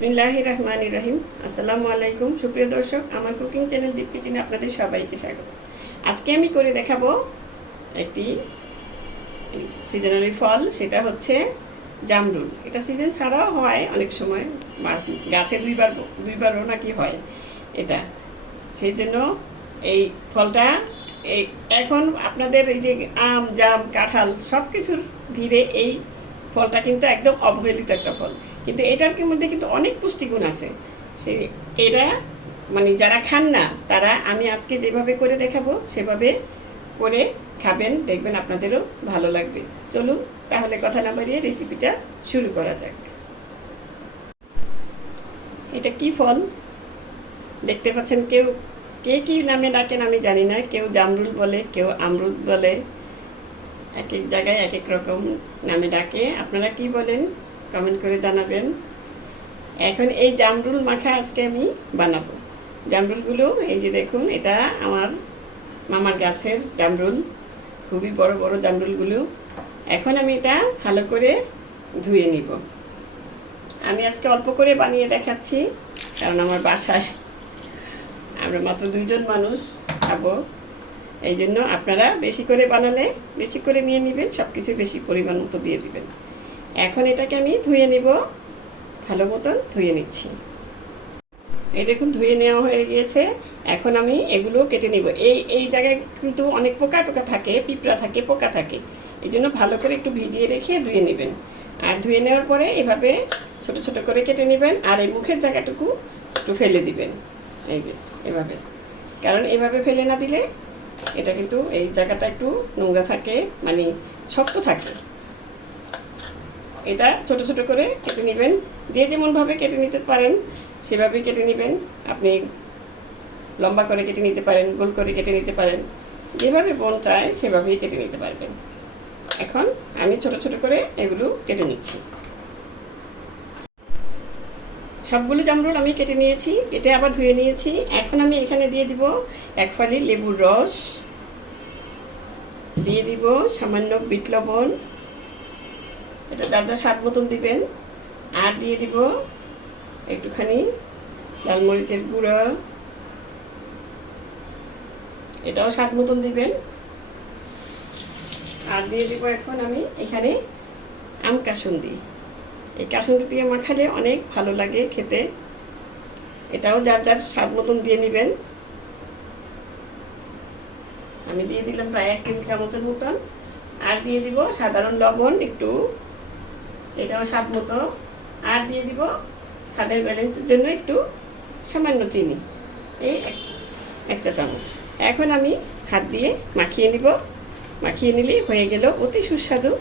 বিসমিল্লাহ রহমান রহিম। আসসালামু আলাইকুম। সুপ্রিয় দর্শক, আমার কুকিং চ্যানেল দীপ কিচেনে আপনাদের সবাইকে স্বাগত। আজকে আমি করে দেখাবো একটি সিজনারি ফল, সেটা হচ্ছে জামরুল। এটা সিজন ছাড়াও হয় অনেক সময় গাছে দুইবার, দুইবারও নাকি হয় এটা। সেই জন্য এই ফলটা এই এখন আপনাদের এই যে আম, জাম, কাঁঠাল সব কিছুর ভিড়ে এই ফলটা কিন্তু একদম অবহেলিত একটা ফল। কিন্তু এটার মধ্যে কিন্তু অনেক পুষ্টিগুণ আছে। সে এরা মানে যারা খান না, তারা আমি আজকে যেভাবে করে দেখাবো, সেভাবে করে খাবেন, দেখবেন আপনাদেরও ভালো লাগবে। চলুন, তাহলে কথা না বাড়িয়ে রেসিপিটা শুরু করা যাক। এটা কি ফল? দেখতে পাচ্ছেন কেউ, কে কি নামে ডাকেন আমি জানি না। কেউ জামরুল বলে, কেউ আমরুদ বলে। এক এক জায়গায় এক এক রকম নামে ডাকে। আপনারা কি বলেন? কমেন্ট করে জানাবেন। এখন এই জামরুল মাখা আজকে আমি বানাবো। জামরুলগুলো, এই যে দেখুন, এটা আমার মামার গাছের জামরুল। খুবই বড় বড় জামরুলগুলো। এখন আমি এটা ভালো করে ধুয়ে নিব। আমি আজকে অল্প করে বানিয়ে দেখাচ্ছি, কারণ আমার বাসায় আমরা মাত্র দুইজন মানুষ খাব। এই জন্য আপনারা বেশি করে বানালে, বেশি করে নিয়ে নেবেন সব কিছু বেশি পরিমাণ মতো দিয়ে দিবেন। এখন এটাকে আমি ধুয়ে নিব। ভালো মতন ধুয়ে নিচ্ছি। এই দেখুন, ধুয়ে নেওয়া হয়ে গিয়েছে। এখন আমি এগুলো কেটে নিব। এই এই জায়গায় কিন্তু অনেক পোকা টোকা থাকে, পিঁপড়া থাকে, পোকা থাকে। এই জন্য ভালো করে একটু ভিজিয়ে রেখে ধুয়ে নেবেন। আর ধুয়ে নেওয়ার পরে এভাবে ছোট ছোট করে কেটে নেবেন আর এই মুখের জায়গাটুকু একটু ফেলে দিবেন। এই যে, এভাবে। কারণ এভাবে ফেলে না দিলে এটা কিন্তু এই জায়গাটা একটু নোংরা থাকে মানে শক্ত থাকে। এটা ছোট ছোট করে কেটে নেবেন। যে যেমনভাবে কেটে নিতে পারেন, সেভাবেই কেটে নেবেন। আপনি লম্বা করে কেটে নিতে পারেন, গোল করে কেটে নিতে পারেন। যেভাবে মন চায়, সেভাবেই কেটে নিতে পারবেন। এখন আমি ছোট ছোট করে এগুলো কেটে নিচ্ছি। সবগুলো জামরুল আমি কেটে নিয়েছি, কেটে আবার ধুয়ে নিয়েছি। এখন আমি এখানে দিয়ে দিব এক ফালি লেবুর রস। দিয়ে দিব সামান্য বিট লবণ। এটা যার যা স্বাদ মতন দিবেন। আর দিয়ে দিব একটুখানি লাল মরিচের গুঁড়ো। এটাও স্বাদ মতন দিবেন। আর দিয়ে দিব এখন আমি এখানে আম কাসুন্দি। এই কাসুন্দি দিয়ে মাখালে অনেক ভালো লাগে খেতে। এটাও যার যার স্বাদ মতন দিয়ে নেবেন। আমি দিয়ে দিলাম প্রায় এক টেবিল চামচের মতন। আর দিয়ে দিব সাধারণ লবণ একটু। এটাও স্বাদ মতো। আর দিয়ে দিব স্বাদের ব্যালেন্সের জন্য একটু সামান্য চিনি। এই এক- চা চামচ। এখন আমি হাত দিয়ে মাখিয়ে নিব। মাখিয়ে নিলেই হয়ে গেল অতি সুস্বাদু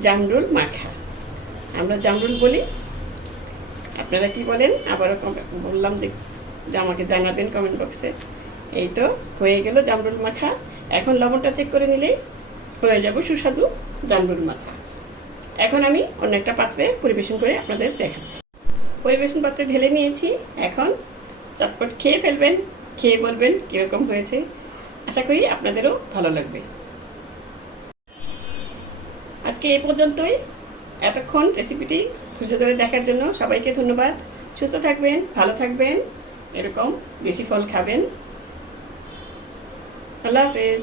জামরুল মাখা। আমরা জামরুল বলি। আপনারা কি বলেন? আবারও বললাম যে যে আমাকে জানাবেন কমেন্ট বক্সে এই তো হয়ে গেল জামরুল মাখা। এখন লবণটা চেক করে নিলেই হয়ে যাব সুস্বাদু জামরুল মাখা। এখন আমি অন্য একটা পাত্রে পরিবেশন করে আপনাদের দেখাচ্ছি। পরিবেশন পাত্রে ঢেলে নিয়েছি। এখন চটপট খেয়ে ফেলবেন, খেয়ে বলবেন কীরকম হয়েছে। আশা করি আপনাদেরও ভালো লাগবে। আজকে এ পর্যন্তই। এতক্ষণ রেসিপিটি ধৈর্য ধরে দেখার জন্য সবাইকে ধন্যবাদ। সুস্থ থাকবেন, ভালো থাকবেন, এরকম দেশি ফল খাবেন। আল্লাহ হাফেজ।